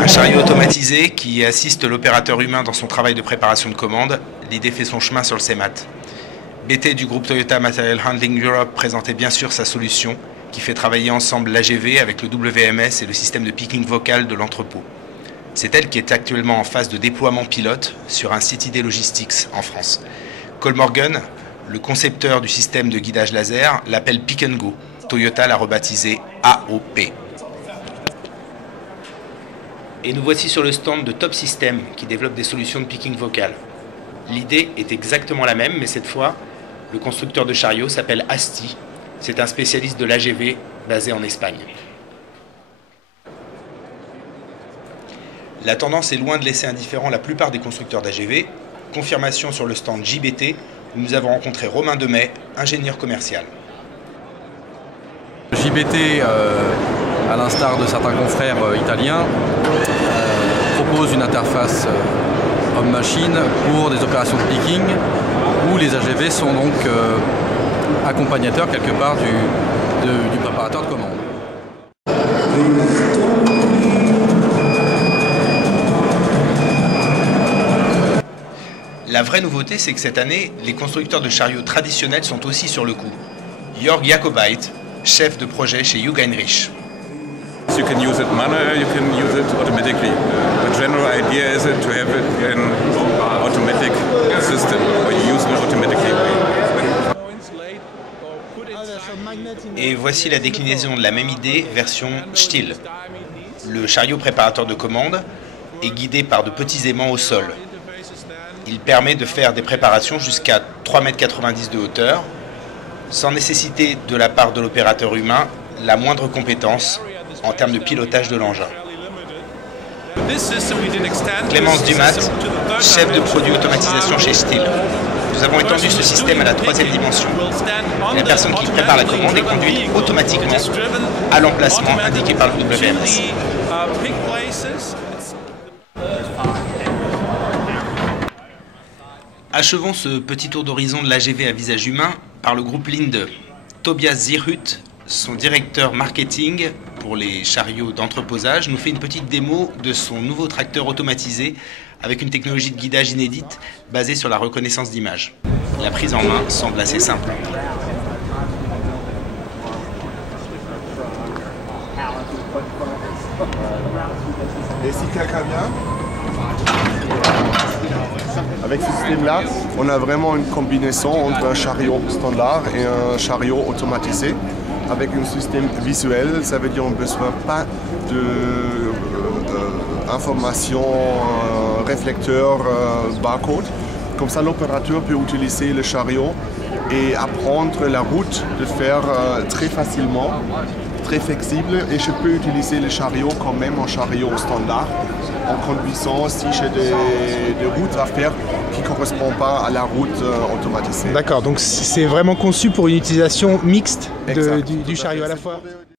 Un chariot automatisé qui assiste l'opérateur humain dans son travail de préparation de commande. L'idée fait son chemin sur le CEMAT. BT du groupe Toyota Material Handling Europe présentait bien sûr sa solution qui fait travailler ensemble l'AGV avec le WMS et le système de picking vocal de l'entrepôt. C'est elle qui est actuellement en phase de déploiement pilote sur un site ID Logistics en France. Kollmorgen, le concepteur du système de guidage laser, l'appelle Pick and Go. Toyota l'a rebaptisé AOP. Et nous voici sur le stand de Top System qui développe des solutions de picking vocal. L'idée est exactement la même, mais cette fois, le constructeur de chariot s'appelle Asti. C'est un spécialiste de l'AGV basé en Espagne. La tendance est loin de laisser indifférent la plupart des constructeurs d'AGV. Confirmation sur le stand JBT où nous avons rencontré Romain Demet, ingénieur commercial. JBT, à l'instar de certains confrères italiens, propose une interface homme-machine pour des opérations de picking où les AGV sont donc accompagnateurs quelque part du préparateur de commande. La vraie nouveauté, c'est que cette année, les constructeurs de chariots traditionnels sont aussi sur le coup. Jörg Jakobait, chef de projet chez Hugh Heinrich. You can use it manually, you can use it automatically. The general idea is to have it in automatic system, or you use it automatically. Et voici la déclinaison de la même idée, version Stihl. Le chariot préparateur de commande est guidé par de petits aimants au sol. Il permet de faire des préparations jusqu'à 3,90 m de hauteur, sans nécessiter de la part de l'opérateur humain la moindre compétence en termes de pilotage de l'engin. Clémence Dumas, chef de produit automatisation chez Stihl. Nous avons étendu ce système à la 3e dimension. La personne qui prépare la commande est conduite automatiquement à l'emplacement indiqué par le WMS. Achevons ce petit tour d'horizon de l'AGV à visage humain par le groupe Linde. Tobias Zierhut, son directeur marketing pour les chariots d'entreposage, nous fait une petite démo de son nouveau tracteur automatisé avec une technologie de guidage inédite basée sur la reconnaissance d'image. La prise en main semble assez simple. Et si quelqu'un vient, avec ce système-là, on a vraiment une combinaison entre un chariot standard et un chariot automatisé. Avec un système visuel, ça veut dire qu'on n'a besoin pas d'informations, réflecteurs, barcode. Comme ça, l'opérateur peut utiliser le chariot et apprendre la route de faire très facilement, très flexible. Et je peux utiliser le chariot quand même en chariot standard, en conduisant si j'ai des routes à faire qui ne correspondent pas à la route automatisée. D'accord, donc c'est vraiment conçu pour une utilisation mixte du chariot à la fois.